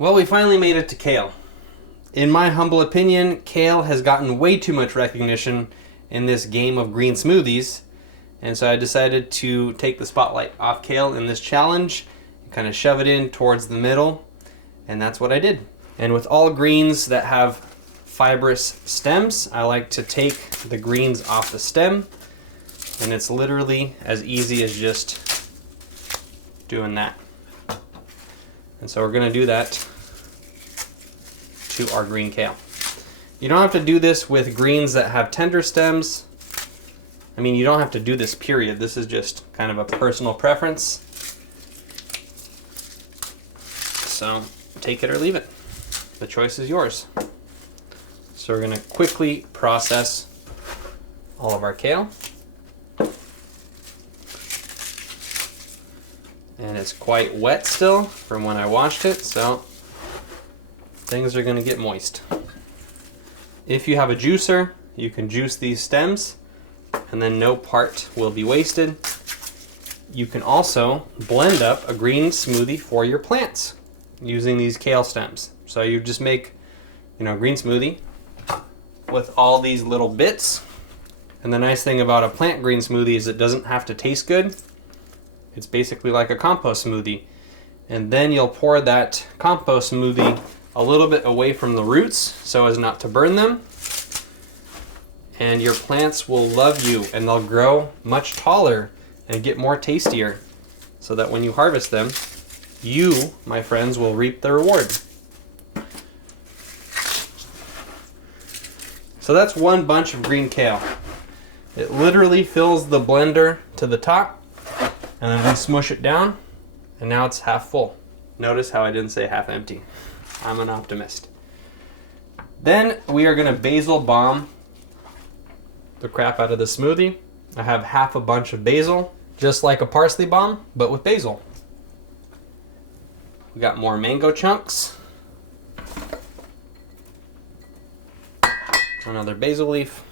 Well, we finally made it to kale. In my humble opinion, kale has gotten way too much recognition in this game of green smoothies, and so I decided to take the spotlight off kale in this challenge, kind of shove it in towards the middle, and that's what I did. And with all greens that have fibrous stems, I like to take the greens off the stem, and it's literally as easy as just doing that. And so we're going to do that to our green kale. You don't have to do this with greens that have tender stems. I mean, you don't have to do this, period. This is just kind of a personal preference. So take it or leave it. The choice is yours. So we're going to quickly process all of our kale. And it's quite wet still from when I washed it, so things are going to get moist. If you have a juicer, you can juice these stems, and then no part will be wasted. You can also blend up a green smoothie for your plants using these kale stems. So you just make, green smoothie with all these little bits. And the nice thing about a plant green smoothie is it doesn't have to taste good. It's basically like a compost smoothie. And then you'll pour that compost smoothie a little bit away from the roots so as not to burn them. And your plants will love you, and they'll grow much taller and get more tastier, so that when you harvest them, you, my friends, will reap the reward. So that's one bunch of green kale. It literally fills the blender to the top, and then we smush it down, and now it's half full. Notice how I didn't say half empty. I'm an optimist. Then we are going to basil bomb the crap out of the smoothie. I have half a bunch of basil, just like a parsley bomb, but with basil. We got more mango chunks. Another basil leaf.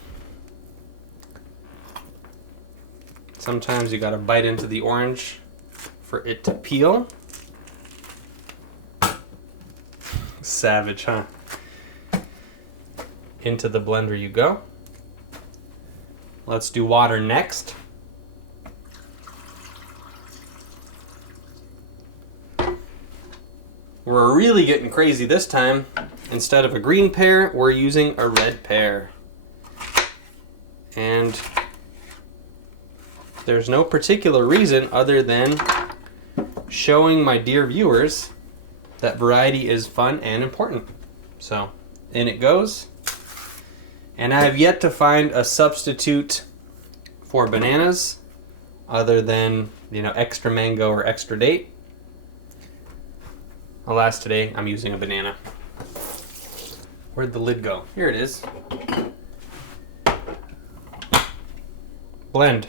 Sometimes you gotta bite into the orange for it to peel. Savage, huh? Into the blender you go. Let's do water next. We're really getting crazy this time. Instead of a green pear, we're using a red pear. And there's no particular reason other than showing my dear viewers that variety is fun and important. So, in it goes. And I have yet to find a substitute for bananas other than, extra mango or extra date. Alas, today I'm using a banana. Where'd the lid go? Here it is. Blend.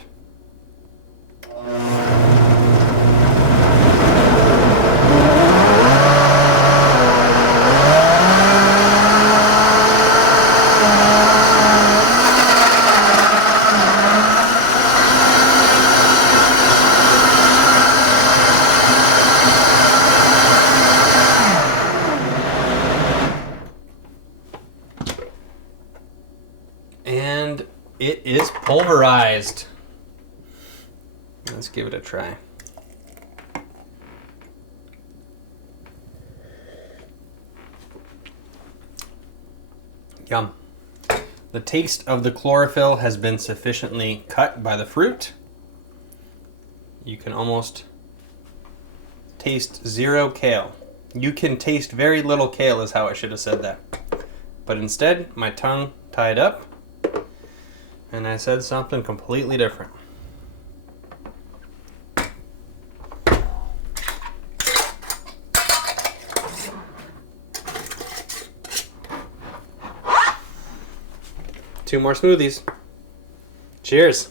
And it is pulverized. Let's give it a try. Yum. The taste of the chlorophyll has been sufficiently cut by the fruit. You can almost taste zero kale. You can taste very little kale is how I should have said that. But instead, my tongue tied up, and I said something completely different. Two more smoothies. Cheers.